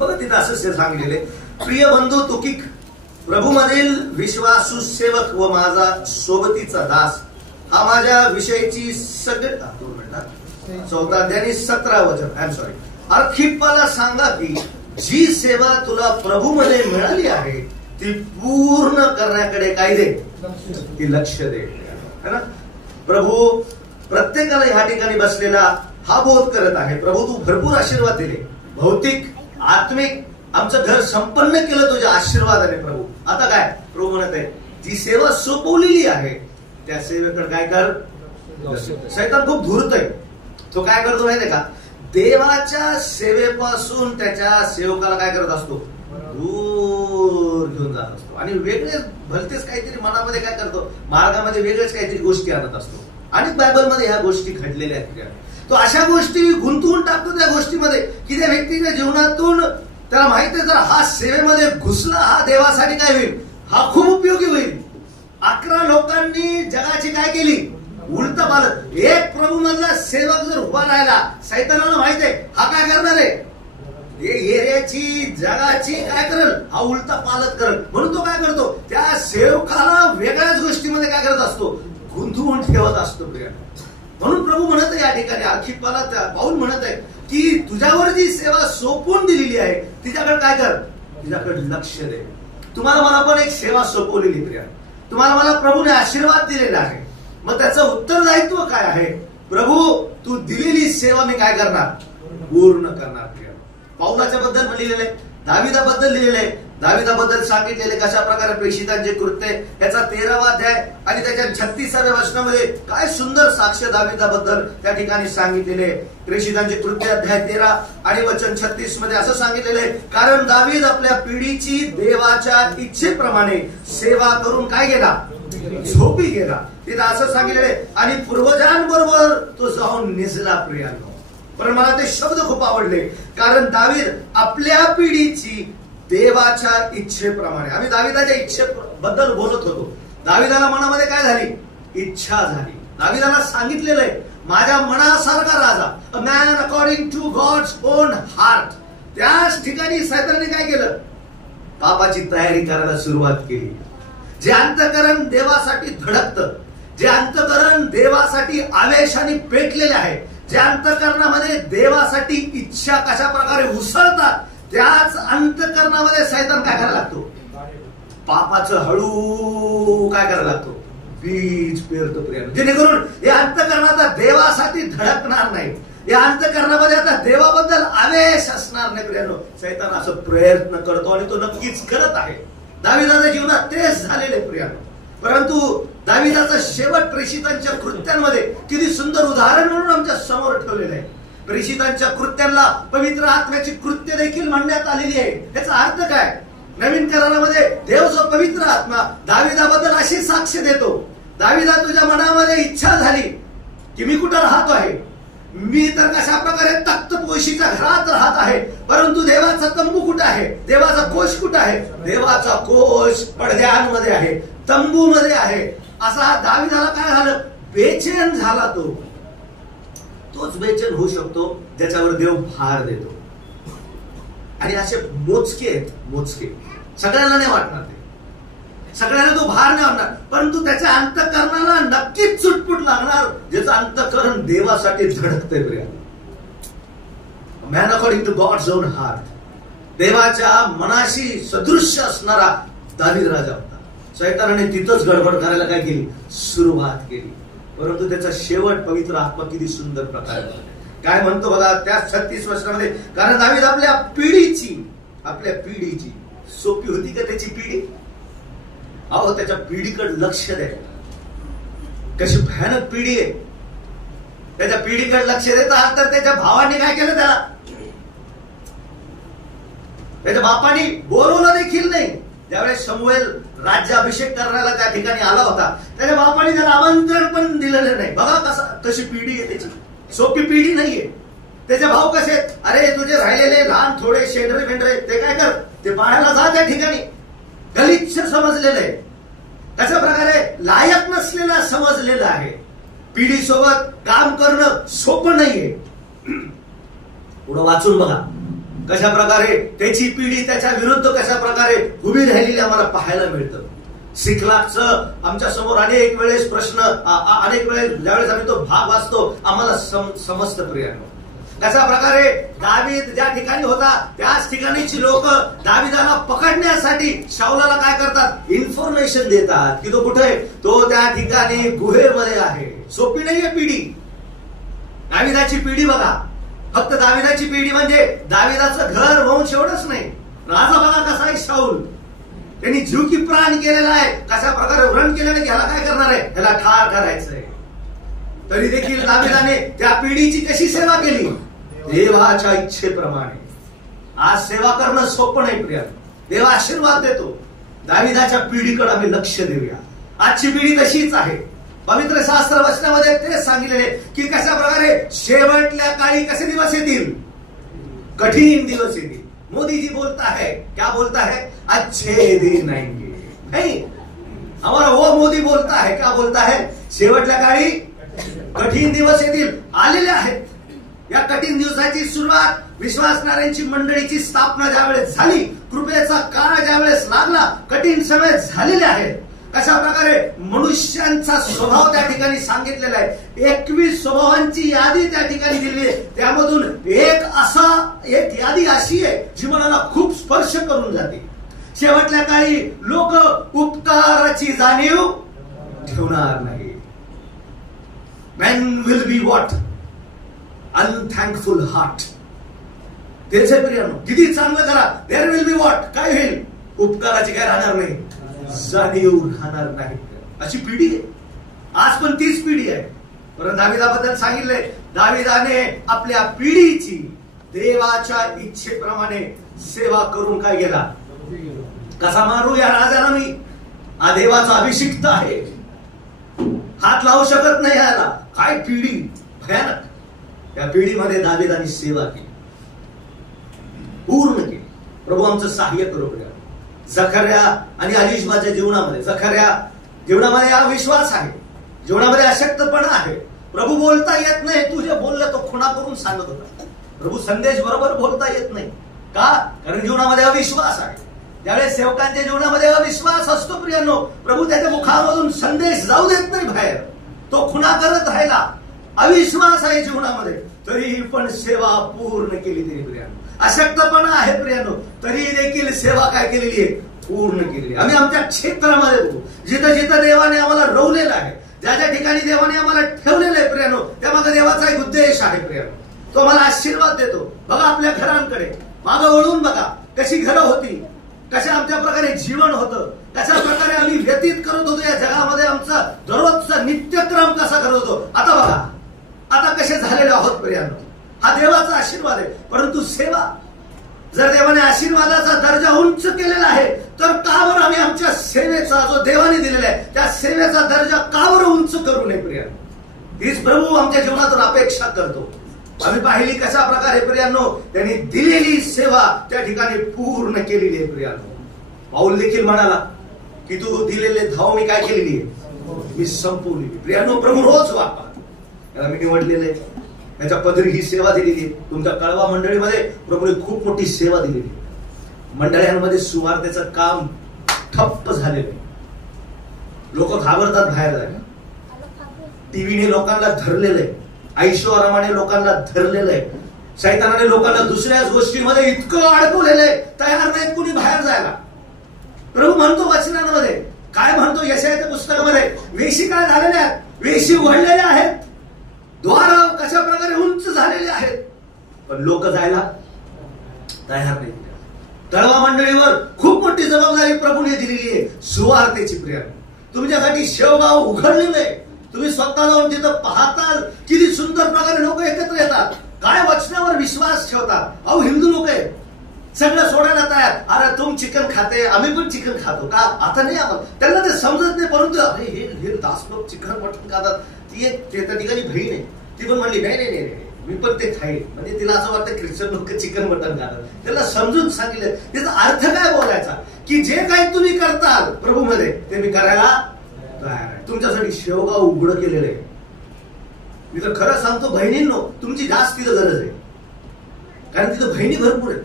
बघा तिथं असं सांगितलेले. प्रिय बंधू तुकिक, प्रभूमधील विश्वासू सेवक व माझा सोबतीचा दास, हा माझ्या विषयीची सगळे 4था अध्याय 17 वचन. I am sorry. अर्खिप्पाला सांगा की जी सेवा तुला प्रभूमध्ये मिळाली आहे ती पूर्ण करण्याकडे काय दे? ती लक्ष दे. है ना. प्रभू प्रत्येकाला ह्या ठिकाणी बसलेला हा बोध करत आहे. प्रभू तू भरपूर आशीर्वाद दिले, भौतिक, आत्मिक, आमचं घर संपन्न केलं तुझ्या आशीर्वादाने. प्रभू आता काय? प्रभू म्हणत आहे जी सेवा सोपवलेली आहे त्या सेवेकडे काय कर? शैतान खूप धूर्त आहे. तो काय करतो माहितीये का? देवाच्या सेवेपासून त्याच्या सेवकाला काय करत असतो? दूर घेऊन जात असतो. आणि वेगळेच भलतेच काहीतरी मनामध्ये काय करतो? मार्गामध्ये वेगळेच काहीतरी गोष्टी आणत असतो. आणि बायबलमध्ये ह्या गोष्टी घडलेल्या आहेत. तो अशा गोष्टी गुंतवून टाकतो त्या गोष्टीमध्ये की त्या व्यक्तीच्या जीवनातून त्याला माहिती आहे जर हा सेवेमध्ये घुसला, हा देवासाठी काय होईल? हा खूप उपयोगी होईल. 11 लोकांनी जगाची काय केली? उलट पालत. एक प्रभू मधला सेवक जर उभा राहिला, सैतानाला माहित आहे हा काय करणार आहे? एरियाची, जगाची काय करेल? हा उलटा पालत करेल. म्हणून तो काय करतो? त्या सेवकाला वेगळ्याच गोष्टीमध्ये काय करत असतो? गुंतवून ठेवत असतो. म्हणून प्रभू म्हणत आहे या ठिकाणी आर्खिपाला पाऊल म्हणत आहे की तुझ्यावर जी सेवा सोपवून दिलेली आहे तिच्याकडे काय कर, तिच्याकडे लक्ष दे. तुम्हाला मला पण एक सेवा सोपवलेली प्रिया, तुम्हाला मला प्रभूने आशीर्वाद दिलेला आहे. मग त्याचं उत्तरदायित्व काय आहे? प्रभू तू दिलेली सेवा मी काय करणार, पूर्ण करणार. प्रिया पाऊलाच्या बद्दल लिहिलेलं आहे, दाविदाबद्दल लिहिलेलं आहे. दाविदाबद्दल सांगितलेले कशा प्रकारे प्रेषितांचे कृत्य, त्याचा 13वा अध्याय आणि त्याच्या 36व्या वचनामध्ये काय सुंदर साक्ष दाविदाबद्दल त्या ठिकाणी सांगितलेले. प्रेषितांचे कृत्य अध्याय 13 आणि वचन 36 मध्ये असं सांगितलेलं आहे, कारण दावीद आपल्या पिढीची देवाच्या इच्छेप्रमाणे सेवा करून काय गेला, झोपी गेला. तिथं असं सांगितलेलं आहे आणि पूर्वजांबरोबर तो जाऊन निजला. प्रियानो, पण मला ते शब्द खूप आवडले, कारण दावीद आपल्या पिढीची देवाच्या इच्छेप्रमाणे. आम्ही दाविदाच्या इच्छेबद्दल बोलत होतो. दाविदाला मनामध्ये काय झाली, इच्छा झाली. दाविदाला सांगितलेलं आहे माझ्या मनासारखा राजा, a man according to God's own heart. त्याच ठिकाणी सैतानाने काय केलं, पापाची तयारी करायला सुरुवात केली. जे अंतःकरण देवासाठी धडकतं, जे अंतःकरण देवासाठी आवेशाने पेटलेले आहे, जे अंतःकरणामध्ये देवासाठी इच्छा कशा प्रकारे उसळतात, त्याच अंतःकरणामध्ये सैतान काय करायला लागतो, पापाचं हळू काय करायला लागतो, बीज पेरतो. प्रिय जेणेकरून या अंतःकरणाचा देवासाठी धडकणार नाही, या अंतःकरणामध्ये आता देवाबद्दल आवेश असणार नाही. प्रियानो, सैतान असं प्रयत्न करतो आणि तो नक्कीच करत आहे. दाविदाच्या जीवनात तेच झालेले प्रियानो. परंतु दाविदाचा शेवट प्रेषितांच्या कृत्यांमध्ये किती सुंदर उदाहरण म्हणून आमच्या समोर ठेवलेलं आहे. प्रेषितांच्या कृत्यांना पवित्र आत्म्याची कृत्य देखील म्हणण्यात आलेली आहे. त्याचा अर्थ काय, नवीन करारामध्ये देव जो पवित्र आत्मा दाविदाबद्दल अशी साक्ष देतो, दाविदा तुझ्या मनामध्ये इच्छा झाली की मी कुठं राहतो आहे, मी तर कशा प्रकारे तख्तपोशीच्या घरात राहत आहे, परंतु देवाचा तंबू कुठं आहे, देवाचा कोश कुठं आहे, देवाचा कोश पडद्यांमध्ये आहे, तंबूमध्ये आहे. असा दाविदाला काय झालं, बेचैन झाला. तोच बेचैन होऊ शकतो ज्याच्यावर देव भार देतो. आणि असे मोजके आहेत, मोजके, सगळ्यांना नाही वाटणार, ते सगळ्यांना तो भार नाही वाटणार, परंतु त्याच्या अंतःकरणाला नक्कीच चुटपुट लागणार ज्याचं अंतःकरण देवासाठी धडकतंय. प्रिया, man according to God's own heart, देवाच्या मनाशी सदृश्य असणारा दावीद राजा होता. सैतानाने तिथंच गडबड करायला काय केली, सुरुवात केली. परंतु त्याचा शेवट पवित्र आत्मा किती सुंदर प्रकारे काय म्हणतो बघा त्या 36 वचनामध्ये, कारण दावीद आपल्या पिढीची सोपी होती का त्याची पिढी, अहो त्याच्या पिढीकडे लक्ष द्या. कशी भयानक पिढी आहे. त्याच्या पिढीकडे लक्ष देत आहात तर त्याच्या भावाने काय केलं, त्याच्या बापाने बोलवलं देखील नाही. ज्यावेळेस शमूएल राज्याभिषेक करण्याला त्या ठिकाणी आला होता, त्याच्या बापाने त्याला आमंत्रण पण दिलेलं नाही. बघा कशी पिढी आहे त्याची, सोपी पिढी नाहीये. त्याचे भाऊ कसे, अरे तुझे राहिलेले लहान थोडे शेंडरे फेंडरे ते काय कर, ते पाहायला जा त्या ठिकाणी. गलिच्छ समजलेलं आहे, कशा प्रकारे लायक नसलेला समजलेला आहे. पिढीसोबत काम करणं सोपं नाहीये. पुढं वाचून बघा कशा प्रकारे त्याची पिढी त्याच्या विरुद्ध कशा प्रकारे उभी राहिलेली आम्हाला पाहायला मिळतं. सिकलागचं आमच्या समोर अनेक वेळेस प्रश्न, अनेक वेळेस ज्यावेळेस आम्ही तो भाग वाचतो आम्हाला समजतं प्रियानो, कशा प्रकारे दावीद ज्या ठिकाणी होता त्याच ठिकाणीची लोक दावीदाला पकडण्यासाठी शाऊलाला काय करतात, इन्फॉर्मेशन देतात की तो कुठे, तो त्या ठिकाणी गुहेमध्ये आहे. सोपी नाहीये पिढी, दावीदाची पिढी बघा. फक्त दावीदाची पिढी म्हणजे दावीदाचं घर वंश एवढंच नाही, राजा बघा कसा आहे शाऊल, त्यांनी जीव की प्राण केलेला आहे. कशा प्रकारे व्रण केल्याने ह्याला काय करणार आहे, ह्याला ठार करायचंय. तरी देखील दावीदाने त्या पिढीची कशी सेवा केली, देवाच्या इच्छेप्रमाणे. आज सेवा करणं सोपं नाही प्रिया, देव आशीर्वाद देतो. दावीदाच्या पिढीकडे आम्ही लक्ष देऊया. आजची पिढी तशीच आहे. पवित्र शास्त्र वचनामध्ये तेच सांगितलेले की कशा प्रकारे शेवटल्या काळी कसे दिवस येतील, कठीण दिवस येतील. मोदी जी बोलता है, क्या बोलता है, अच्छे दिन आएंगे. नहीं, हमारा वो मोदी बोलता है, क्या बोलता है, शेवटल्या काळी कठीण दिवस येतील, आलेले आहेत. या कठीण दिवसाची सुरुवात विश्वासणाऱ्यांची मंडळीची स्थापना ज्यावेळेस झाली, कृपेचा काळ ज्यावेळेस लागला, कठीण समय झालेले आहेत. कशा प्रकारे मनुष्यांचा स्वभाव त्या ठिकाणी सांगितलेला आहे. 21 स्वभावांची यादी त्या ठिकाणी दिली आहे. त्यामधून एक यादी अशी आहे जी मनाला खूप स्पर्श करून जाते. शेवटल्या काळी लोक उपकाराची जाणीव ठेवणार नाही. Man will be what? Unthankful heart. त्याचे प्रियानो किती चांगलं करा, देअर विल बी व्हॉट? काय होईल? उपकाराची काय राहणार नाही, जाणीव राहणार नाही. अशी पिढी आहे आज, पण तीच पिढी आहे. परंतु दाविदाबद्दल सांगितलंय, दाविदाने आपल्या पिढीची देवाच्या इच्छेप्रमाणे सेवा करून काय गेला? कसा मारू या राजाला मी? हा देवाचा अभिषिक्त आहे, हात लावू शकत नाही याला. काय पिढी भयानक. या पिढीमध्ये दाविदाने सेवा केली, पूर्ण केली. प्रभू आमचं सहाय्य करू. जखर्या आणि अलिशबाच्या जीवनामध्ये, जखर्या जीवनामध्ये अविश्वास आहे, जीवनामध्ये अशक्तपणा आहे. प्रभू बोलता येत नाही. तू जे बोललं तो खुणा करून सांगत होता. प्रभू संदेश बरोबर बोलता येत नाही का? कारण जीवनामध्ये अविश्वास आहे. ज्यावेळेस सेवकांच्या जीवनामध्ये अविश्वास असतो प्रियांनो, प्रभू त्याच्या मुखामधून संदेश जाऊ देत नाही बाहेर. तो खुणा करत राहिला. अविश्वास आहे जीवनामध्ये, तरीही पण सेवा पूर्ण केली त्यांनी प्रियांनो. अशक्तपणा आहे प्रियांनो, तरी देखील सेवा काय केलेली आहे? पूर्ण केलेली. आम्ही आमच्या क्षेत्रामध्ये बघू, जिथं जिथं देवाने आम्हाला रोवलेलं आहे, ज्या ज्या ठिकाणी देवाने आम्हाला ठेवलेलं आहे प्रियांनो, त्यामध्ये देवाचा एक उद्देश आहे प्रियांनो. तो आम्हाला आशीर्वाद देतो. बघा आपल्या घरांकडे मागं वळून बघा, कशी घरं होती, कशा आमच्या प्रकारे जीवन होतं, कशा प्रकारे आम्ही व्यतीत करत होतो या जगामध्ये. आमचा दररोजचा नित्यक्रम कसा करत होतो. आता बघा, आता कसे झालेले आहोत प्रियांनो. हा देवाचा आशीर्वाद आहे. परंतु सेवा, जर देवाने आशीर्वादाचा दर्जा उंच केलेला आहे, तर का बरं आम्ही आमच्या सेवेचा जो देवाने दिलेला आहे त्या सेवेचा दर्जा का बरं उंच करू नये प्रियांनो? हीच प्रभू आमच्या जीवनातून अपेक्षा करतो. आम्ही पाहिली कशा प्रकारे प्रियांनो त्यांनी दिलेली सेवा त्या ठिकाणी पूर्ण केलेली आहे प्रियांनो. पाऊल देखील म्हणाला की तू दिलेले धाव मी काय केलेली आहे? मी संपवली. प्रियांनो प्रभू रोज वापा, त्याला मी निवडलेले, त्याच्या पदरी ही सेवा दिलेली आहे. तुमच्या कळवा मंडळीमध्ये प्रभूने खूप मोठी सेवा दिलेली आहे. मंडळांमध्ये सुवार्तेचं काम ठप्प झालेलं आहे. लोक घाबरतात बाहेर जायला. टीव्हीने लोकांना धरलेलं आहे, ऐशोआरामाने लोकांना धरलेलं आहे, शैतानाने लोकांना दुसऱ्याच गोष्टीमध्ये इतकं अडकवलेलं आहे, तयार नाहीत कुणी बाहेर जायला. प्रभू म्हणतो वचनांमध्ये, काय म्हणतो यशायाच्या पुस्तकामध्ये, वेशी काय झालेल्या आहेत? वेशी उघडलेल्या आहेत, द्वार कशा प्रकारे उंच झालेले आहेत, पण लोक जायला तयार नाही. तळवा मंडळीवर खूप मोठी जबाबदारी प्रभूने दिलेली आहे, सुवार्तेची. प्रिया तुमच्यासाठी शेवगाव उघडलेलं आहे. तुम्ही स्वतः जाऊन तिथं पाहताल किती सुंदर प्रकारे लोक एकत्र येतात, काय वचनावर विश्वास ठेवतात. अहो हिंदू लोक आहेत, सगळं सोडायला तयार. अरे तुम चिकन खाते, आम्ही पण चिकन खातो का? आता नाही आम्हाला, त्यांना ते समजत नाही. परंतु अरे हे दास लोक चिकन मटण खातात. ती एक त्या ठिकाणी बहीण आहे, ती पण म्हणली नाही नाही नाही मी पण ते खाईन. म्हणजे तिला असं वाटतं ख्रिश्चन लोक चिकन मटण खातात. त्याला समजून सांगितलं त्याचा अर्थ काय बोलायचा, की जे काही तुम्ही करताल प्रभूमध्ये ते मी करायला तयार आहे. तुमच्यासाठी शेवगाव उघड केलेलं आहे. मी तर खरं सांगतो बहिणींनो, तुमची जास्त तिथं गरज आहे, कारण तिथं बहिणी भरपूर आहेत.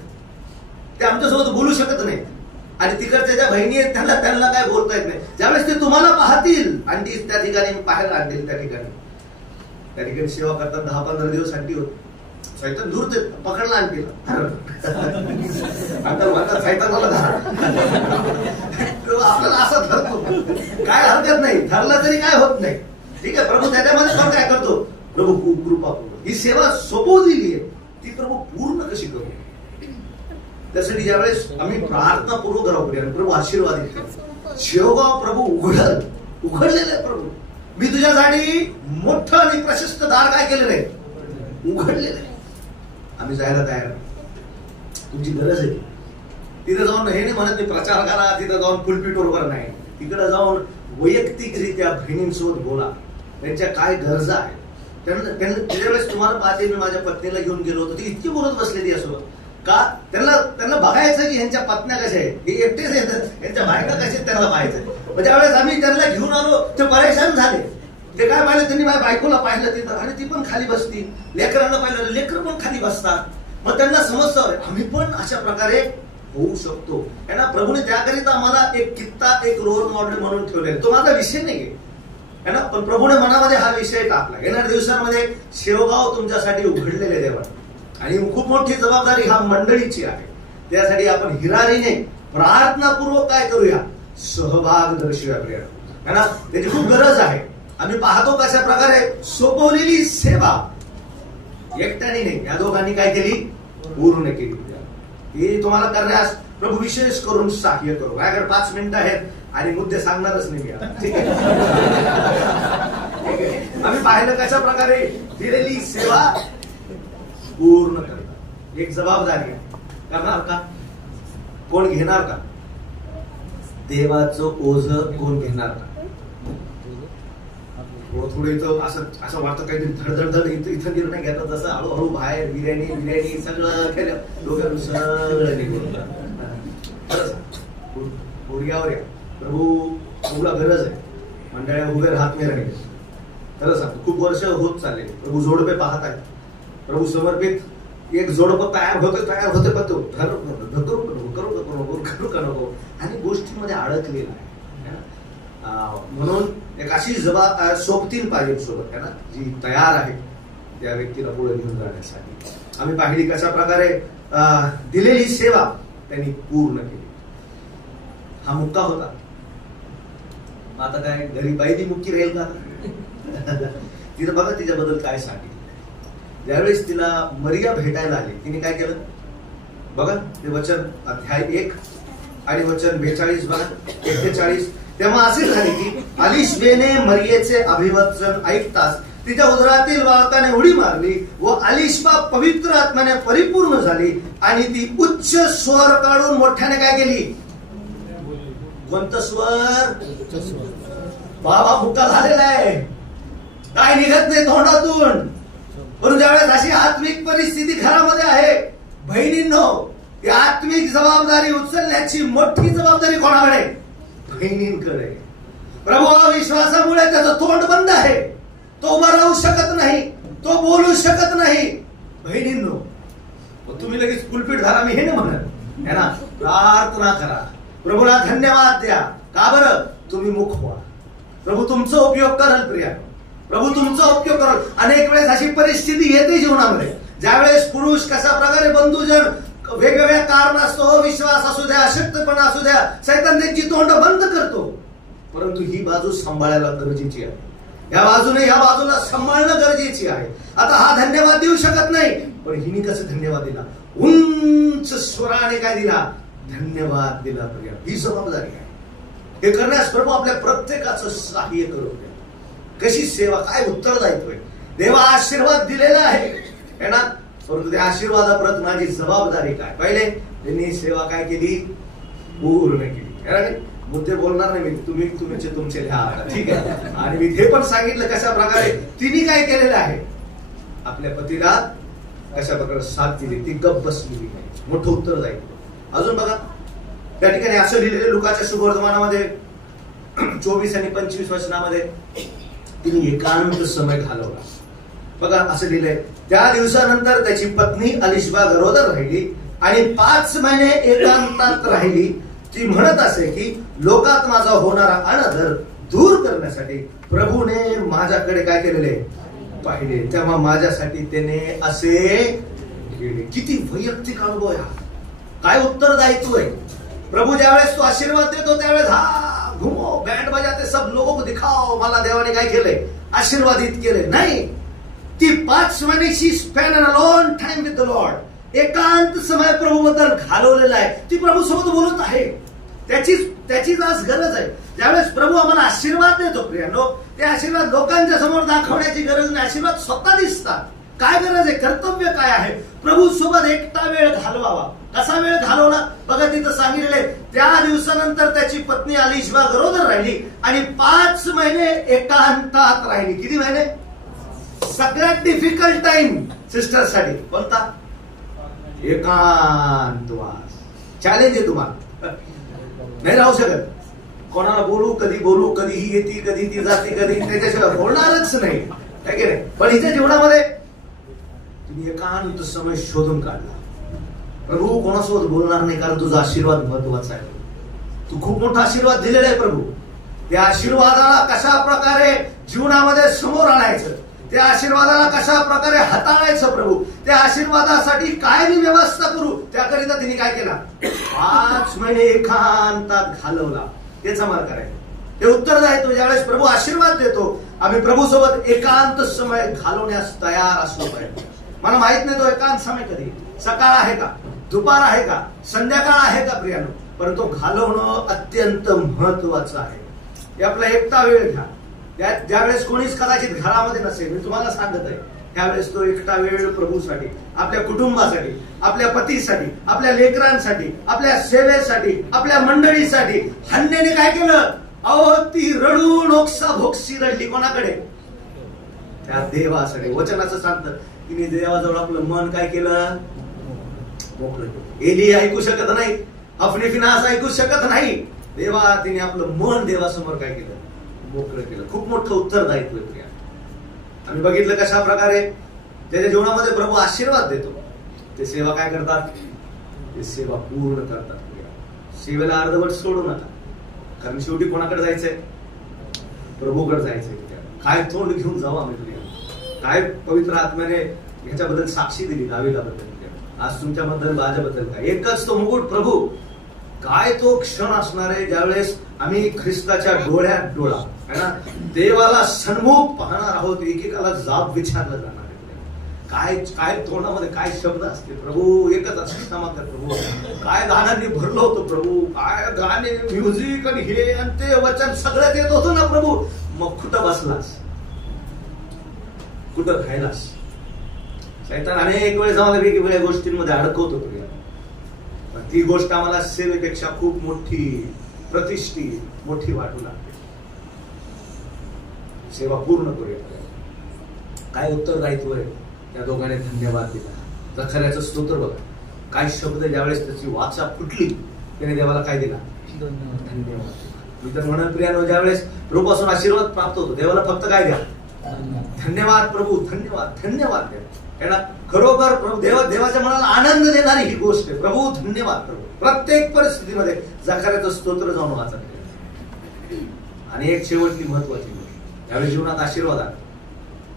ते आमच्यासोबत बोलू शकत नाही, आणि तिकडच्या ज्या बहिणी आहेत त्यांना काय बोलता येत नाही. ज्यावेळेस ते तुम्हाला पाहतील आणि त्या ठिकाणी पाहायला आणतील, त्या ठिकाणी सेवा करतात. 10-15 दिवस आणखी होत. सैतान दूर ते पकडला आणखी सैतानाला आपल्याला असं धरतो, काय हरकत नाही, धरला तरी काय होत नाही. ठीक आहे, प्रभू त्याच्यामध्ये पण काय करतो, प्रभू कृपा करू. ही सेवा सोपवलेली आहे, ती प्रभू पूर्ण कशी करू. त्यासाठी ज्यावेळेस आम्ही प्रार्थनापूर्वक राहू, प्रभू आशीर्वादित करू. शेवगाव प्रभू उघडलेलं आहे. प्रभू मी तुझ्यासाठी मोठं आणि प्रशस्त दार काय केलेलं आहे, उघडलेलं आहे. आम्ही जायला तयार नाही. तुमची गरज आहे. तिथे जाऊन हे नाही म्हणत मी प्रचार करा, तिथे जाऊन फुलपीट वगैरे नाही. तिकडे जाऊन वैयक्तिकरित्या बहिणींसोबत बोला, त्यांच्या काय गरजा आहेत. त्यांना त्यावेळेस तुम्हाला पाहते, मी माझ्या पत्नीला घेऊन गेलो होतो, ती इतकी बोलत बसलेली यासोबत का, त्यांना बघायचं की यांच्या पत्न्या कशा आहेत, हे एकटेच येतात, यांच्या बायका कशा आहेत त्यांना पाहायचं. ज्यावेळेस आम्ही त्यांना घेऊन आलो ते परेशान झाले. ते काय पाहिलं, त्यांनी माझ्या बायकोला पाहिलं तिथं, आणि ती पण खाली बसती. लेकरांना पाहिलं, लेकर पण खाली बसतात. मग त्यांना समजतं आम्ही पण अशा प्रकारे होऊ शकतो. ना प्रभूने त्याकरिता मला एक कित्ता, एक रोल मॉडेल म्हणून ठेवलेला. तो माझा विषय नाहीये है ना, पण प्रभूने मनामध्ये हा विषय टाकला. येणाऱ्या दिवसांमध्ये शेवगाव तुमच्यासाठी उघडलेले देवाने, आणि खूप मोठी जबाबदारी हा मंडळीची आहे. त्यासाठी आपण हिरारीने प्रार्थनापूर्वक काय करूया, सहभाग दर्शवूया प्रिय है ना. त्याची खूप गरज आहे. आम्ही पाहतो कशा प्रकारे सोपवलेली सेवा एकट्याने नाही, या दोघांनी काय केली, पूर्ण केली. ही तुम्हाला करण्यास प्रभू विशेष करून सहाय्य करू. माझ्याकडे 5 मिनिटं आहेत आणि मुद्दे सांगणारच नाही मी आता. ठीक आहे. आम्ही पाहिलं कशा प्रकारे दिलेली सेवा पूर्ण करतात. एक जबाबदारी आहे. करणार का, कोण घेणार का, देवाचं ओझ कोण घेणार का. थोडं इथं असं वाटतं काहीतरी धडधड इथं निर्णय घेतात, जसं हळूहळू बाहेर बिर्याणी सगळं केलं, डोक्यावर सगळं निघून गुडघ्यावर या. प्रभूला गरज आहे. मंडळ्या उभे राहत नाही राहिले. खरं सांगतो, खूप वर्ष होत चालले. प्रभू जोडपे पाहत आहेत. प्रभू समर्पित एक जोडपं तयार होते पण तो करू का नको आणि गोष्टींमध्ये अडकलेला आहे. म्हणून एक अशी सोबतीन पाहिजे सोबत है ना, जी तयार आहे त्या व्यक्तीला पुढे घेऊन जाण्यासाठी. आम्ही पाहिली कशा प्रकारे दिलेली सेवा त्यांनी पूर्ण केली. हा मुक्का होता. आता काय घरी बाई मुक्की राहील का. तिथं बघा तिच्याबद्दल काय सांगितलं. ज्यावेळेस तिला मरिया भेटायला आली, तिने काय केलं बघा. ते वचन अध्याय 1 आणि वचन 42 बघा, 41. तेव्हा असे झाले की अलिशबेने मरियेचे अभिवचन ऐकताच तिच्या उदरातील बाळकाने उडी मारली व अलिशबा पवित्र आत्म्याने परिपूर्ण झाली आणि ती उच्च स्वर काढून मोठ्याने काय केली. कोणतं स्वर. बाबा मुक्का झालेला आहे, काय निघत नाही तोंडातून. म्हणून ज्यावेळेस अशी आत्मिक परिस्थिती घरामध्ये आहे बहिणींनो, ती आत्मिक जबाबदारी उचलण्याची मोठी जबाबदारी कोणाकडे, बहिणींकडे. प्रभू विश्वासामुळे त्याचं तोंड बंद आहे, तो उभा राहू शकत नाही, तो बोलू शकत नाही. बहिणींनो, तुम्ही लगेच पुलपीठ धरा मी हे नाही म्हणत है ना. प्रार्थना करा, प्रभूला धन्यवाद द्या. का बरं, तुम्ही मुख व्हा. प्रभू तुमचा उपयोग कराल प्रिया, प्रभू तुमचा उपयोग कराल. अनेक वेळेस अशी परिस्थिती येते जीवनामध्ये, ज्यावेळेस पुरुष कशा प्रकारे बंधुजन वेगवेगळ्या कारणास्तव, विश्वास असू द्या, अशक्तपणा असू द्या, सैतान त्यांची तोंड बंद करतो. परंतु ही बाजू सांभाळायला गरजेची आहे. या बाजूने या बाजूला सांभाळणं गरजेची आहे. आता हा धन्यवाद देऊ शकत नाही, पण हिने कसं धन्यवाद दिला, उंच स्वराने काय दिला, धन्यवाद दिला. प्रिया, ही जबाबदारी आहे. हे करण्यास प्रभू आपल्या प्रत्येकाचं सहाय्य करू द्या. कशी सेवा, काय उत्तरदायित्व आहे. देवा आशीर्वाद दिलेला आहे ना, परंतु त्या आशीर्वादाप्रत माझी जबाबदारी काय. पहिले त्यांनी सेवा काय केली, पूर्ण केली. मुद्दे बोलणार नाही मी, तुमचे लिहा, ठीक आहे. आणि मी हे पण सांगितलं कशा प्रकारे तिने काय केलेलं आहे, आपल्या पतीला कशा प्रकारे साथ दिली, ती गप्प बसलेली नाही. मोठं उत्तरदायित्व. अजून बघा त्या ठिकाणी असं लिहिलेलं लुकाच्या सुवर्तमानामध्ये 24 आणि 25 वचनामध्ये, तिने एकांत समय घालवला. बघा असं लिहिलंय, त्या दिवसानंतर त्याची पत्नी अलिशबा गरोदर राहिली आणि 5 महिने एकांतात राहिली. ती म्हणत असे की लोकात माझा होणारा अनादर दूर करण्यासाठी प्रभूने माझ्याकडे काय केलेले पाहिले, तेव्हा माझ्यासाठी त्याने असे केले. किती वैयक्तिक अनुभव आहे, काय उत्तरदायित्व आहे. प्रभू ज्यावेळेस तो आशीर्वाद देतो त्यावेळेस हा घुमो बँड बजाते सब लोगों को दिखाओ, मला देवाने काय केलंय, आशीर्वादित केले. नाही, ती 5 महिन्याची Spain a long time with the Lord, एकांत समय प्रभू बद्दल घालवलेला आहे. ती प्रभू सोबत बोलत आहे. त्याचीच आज गरज आहे. ज्यावेळेस प्रभू आम्हाला आशीर्वाद देतो प्रियानो, ते आशीर्वाद लोकांच्या समोर दाखवण्याची गरज नाही. आशीर्वाद स्वतः दिसतात. काय गरज आहे, कर्तव्य काय आहे, प्रभू सोबत एकटा वेळ घालवावा. कसा वेळ घालवला बघा, तिथं सांगितलेले, त्या दिवसानंतर त्याची पत्नी अलिशबा गरोदर राहिली आणि 5 महिने एकांतात राहिली. किती महिने, सगळ्यात डिफिकल्ट टाइम सिस्टरसाठी कोणता, एकांतवास. चॅलेंज आहे तुम्हाला, नाही राहू शकत. कोणाला बोलू, कधी ही येते, कधी ती जाते, कधी त्याच्याशिवाय बोलणारच नाही, काय की नाही. पण हिच्या जीवनामध्ये तुम्ही एकांत समय शोधून काढला. प्रभू कोणासोबत बोलणार नाही, कारण तुझा आशीर्वाद महत्वाचा आहे. तू खूप मोठा आशीर्वाद दिलेला आहे प्रभू. त्या आशीर्वादाला कशा प्रकारे जीवनामध्ये समोर आणायचं, त्या आशीर्वादाला कशा प्रकारे हाताळायचं प्रभू, त्या आशीर्वादासाठी काय मी व्यवस्था करू, त्याकरिता तिने काय केला, 5 महिने एकांतात घालवला. तेच आम्हाला करायचं. ते उत्तरदायित्व ज्यावेळेस प्रभू आशीर्वाद देतो, आम्ही प्रभू सोबत एकांत समय घालवण्यास तयार असलो पाहिजे. मला माहित नाही तो एकांत समय कधी, सकाळ आहे का, दुपार आहे का, संध्याकाळ आहे का प्रियानो, परंतु घालवणं अत्यंत महत्वाचं आहे. हे आपला एकटा वेळ घ्या. ज्यावेळेस कोणीच कदाचित घरामध्ये नसेल, मी तुम्हाला सांगत आहे, त्यावेळेस तो एकटा वेळ प्रभूसाठी, आपल्या कुटुंबासाठी, आपल्या पतीसाठी, आपल्या लेकरांसाठी, आपल्या सेवेसाठी, आपल्या मंडळीसाठी. हन्नेने काय केलं, अहो ती रडून ओक्सा भोक्सी रडली. कोणाकडे, त्या देवासाठी. वचनाचं सांगतं, तिने देवाजवळ आपलं मन काय केलं, मोकळं केलं. एली ऐकू शकत नाही, अफनी फिनास ऐकू शकत नाही. देवा तिने आपलं मन देवासमोर काय केलं, मोकळं केलं. खूप मोठं उत्तरदायित्व आहे. आम्ही बघितलं कशा प्रकारे ज्याच्या जीवनामध्ये प्रभू आशीर्वाद देतो, ते सेवा काय करतात, ते सेवा पूर्ण करतात. सेवेला अर्धवट सोडू नका, कारण शेवटी कोणाकडे जायचंय, प्रभूकडे जायचंय. काय तोंड घेऊन जाऊ आम्ही प्रिया, काय पवित्र आत्म्याने ह्याच्याबद्दल साक्षी दिली दावीदाबद्दल, आज तुमच्याबद्दल माझ्याबद्दल काय. एकच तो मुकुट प्रभू. काय तो क्षण असणार आहे ज्यावेळेस आम्ही ख्रिस्ताच्या डोळ्यात डोळा है ना, देवाला सन्मुख पाहणार आहोत. एकेकाला जाब विचारलं जाणार आहे. काय काय तोंडामध्ये काय शब्द असते, प्रभू एकच असं क्षमा कर प्रभू. काय गाण्यांनी भरलं होतं प्रभू, काय गाणे, म्युझिक आणि हे आणि ते वचन सगळं देत होतं ना प्रभू. मग कुठं बसलास, कुठं राहिलास. शैतान अनेक वेळेस आम्हाला वेगवेगळ्या गोष्टींमध्ये अडकवतो. ती गोष्ट आम्हाला सेवेपेक्षा खूप मोठी, प्रतिष्ठित, मोठी वाटू लागते. सेवा पूर्ण करूया. काय उत्तरदायित्व आहे. त्या दोघांनी धन्यवाद दिला. जखऱ्याचं स्तोत्र बघा, काय शब्द, ज्यावेळेस त्याची वाचा फुटली त्याने देवाला काय दिला, धन्यवाद. मी तर म्हणून प्रियानो, ज्यावेळेस प्रभूपासून आशीर्वाद प्राप्त होतो, देवाला फक्त काय द्या, धन्यवाद प्रभू, धन्यवाद, धन्यवाद द्या. खरोखर प्रभू देवाच्या मनाला आनंद देणारी ही गोष्ट आहे. प्रभू धन्यवाद प्रभू. प्रत्येक परिस्थितीमध्ये जखऱ्याचं स्तोत्र जाऊन वाचा. आणि एक शेवटची महत्वाची गोष्ट, ज्यावेळेस जीवनात आशीर्वाद आला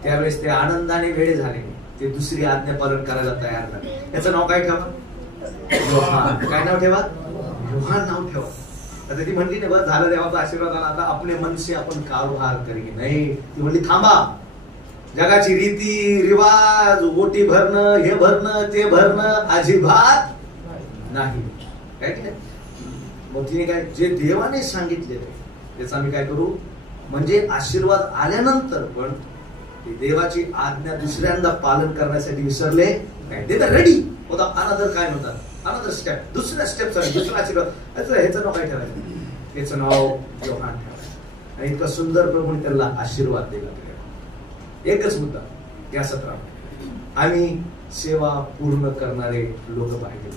त्यावेळेस ते आनंदाने वेळे झाले, ते दुसरी आज्ञा पालन करायला तयार झाले. याचं नाव काय ठेवा, योहान. काय नाव ठेवा, योहान नाव ठेवा. आता ती म्हणली नाही, बस झालं देवाचा आशीर्वाद आला, आता आपले मनसे आपण कारभार करी. नाही, ती म्हणली थांबा. जगाची रीती रिवाज, ओटी भरणं, हे भरणं, ते भरणं अजिबात नाही. काय की नाही. मग तिने काय, जे देवाने सांगितले त्याचं आम्ही काय करू, म्हणजे आशीर्वाद आल्यानंतर पण देवाची आज्ञा दुसऱ्यांदा पालन करण्यासाठी विसरले काय. ते तर रेडी होता. अनदर काय म्हणतात, अनदर स्टेप, दुसऱ्या स्टेप साठी दुसरा आशीर्वाद. ह्याचं नाव काय ठेवायचं, याचं नाव योहान ठेवायचं. आणि इतका सुंदर प्रभूने त्याला आशीर्वाद दिला. एकच मुद्दा या सत्रात, आम्ही सेवा पूर्ण करणारे लोक पाहिजे.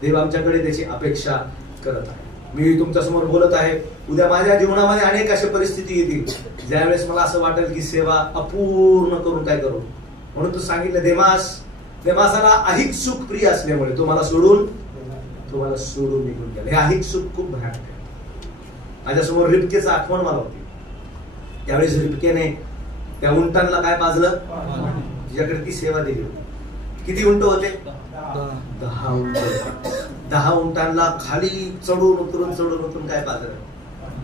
देव आमच्याकडे त्याची अपेक्षा करत आहे. मी तुमच्या समोर बोलत आहे, उद्या माझ्या जीवनामध्ये अनेक अशा परिस्थिती येतील ज्यावेळेस मला असं वाटेल की सेवा अपूर्ण करून काय करू. म्हणून तू सांगितलं, देमासाला अहिक सुख प्रिय असल्यामुळे तुम्हाला सोडून निघून गेला. हे अहिक सुख खूप भयानक आहे. माझ्यासमोर रिबकेचं आठवण मला होती. त्यावेळेस रिबकेने त्या उंटांना काय पाजलं, तिच्याकडे ती सेवा दिली होती. किती उंट होते, 10 उंट. 10 उंटांना खाली चढून उतरून काय पाजलं,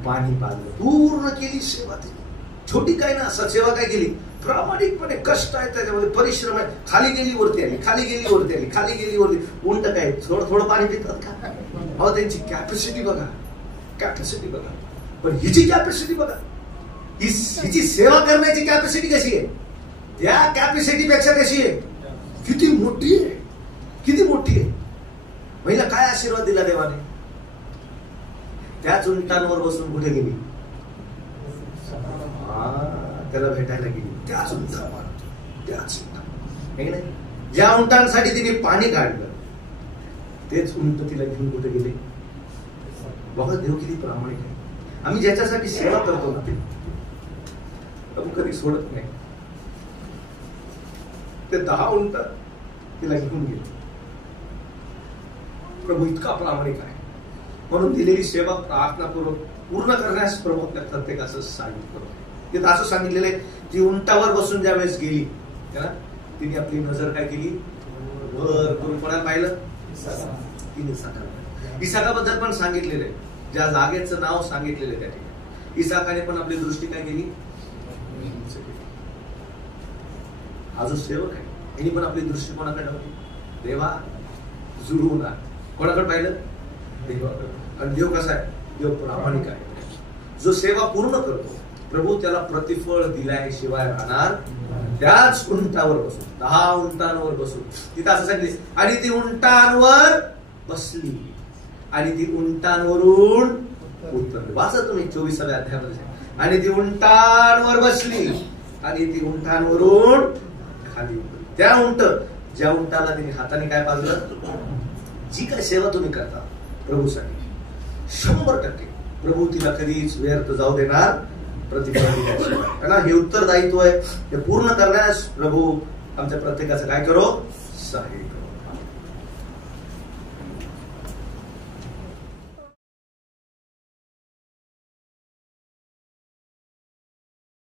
पाणी पाजलं. पूर्ण केली सेवा ती. छोटी काय ना, सेवा काय केली, प्रामाणिकपणे. कष्ट आहे त्याच्यामध्ये, परिश्रम आहे. खाली गेली वरती आली, खाली गेली वरती आली, खाली गेली वरती. उंट काय थोडं पाणी पितात का, अहो त्यांची कॅपॅसिटी बघा, कॅपॅसिटी बघा. पण हिची कॅपॅसिटी बघा, हिची सेवा करण्याची कॅपॅसिटी कशी आहे, त्या कॅपॅसिटी पेक्षा कशी आहे, किती मोठी आहे, किती मोठी आहे. महिला काय आशीर्वाद दिला देवाने. त्याच उंटांवर बसून कुठे गेली, त्याला भेटायला गेली. त्याच उंटांवर, त्याच उंटांवर. ज्या उंटांसाठी तिने पाणी काढलं तेच उंट तिला घेऊन कुठे गेले. बघा देव किती प्रामाणिक आहे. आम्ही ज्याच्यासाठी सेवा करतो ना, ते कधी सोडत नाही. ते 10 उंट तिला घेऊन गेले. प्रभू इतका प्रामाणिक आहे म्हणून दिलेली सेवा प्रार्थनापूर्वक पूर्ण करण्यास प्रभू आपल्या प्रत्येकाचं सांगितलं होतं. तिथं असं सांगितलेलं आहे, ती उंटावर बसून ज्या वेळेस गेली तिने आपली नजर काय केली वर करून. कोणाला पाहिलं? तिने इसाकाबद्दल पण सांगितलेलं आहे, ज्या जागेचं नाव सांगितलेलं आहे त्या ठिकाणी इसाकाने पण आपली दृष्टी काय केली. हा जो सेवक आहे यांनी पण आपली दृष्टी कोणाकडे होती? देवा जुळवून कोणाकडे पाहिलं? देवाकडे. आणि देव कसा आहे? देव प्रामाणिक आहे. जो सेवा पूर्ण करतो प्रभू त्याला प्रतिफळ दिल्याशिवाय राहणार. त्याच उंटावर बसून 10 उंटांवर बसून तिथं असं सांगितले, आणि ती उंटांवर बसली आणि ती उंटांवरून उतरली. वाचा तुम्ही 24व्या अध्यायामध्ये. आणि ती उंटांवर बसली आणि ती उंटांवरून खाली उतरली. त्या उंट ज्या उंटाला तिने हाताने काय पाजलं, जी काय सेवा तुम्ही करता प्रभूसाठी 100% प्रभू तिला कधीच व्यर्थ जाऊ देणार. प्रतिफळ हे उत्तरदायित्व आहे, हे पूर्ण करण्यास प्रभू आमच्या प्रत्येकाचं काय करो, सहाय्य करो.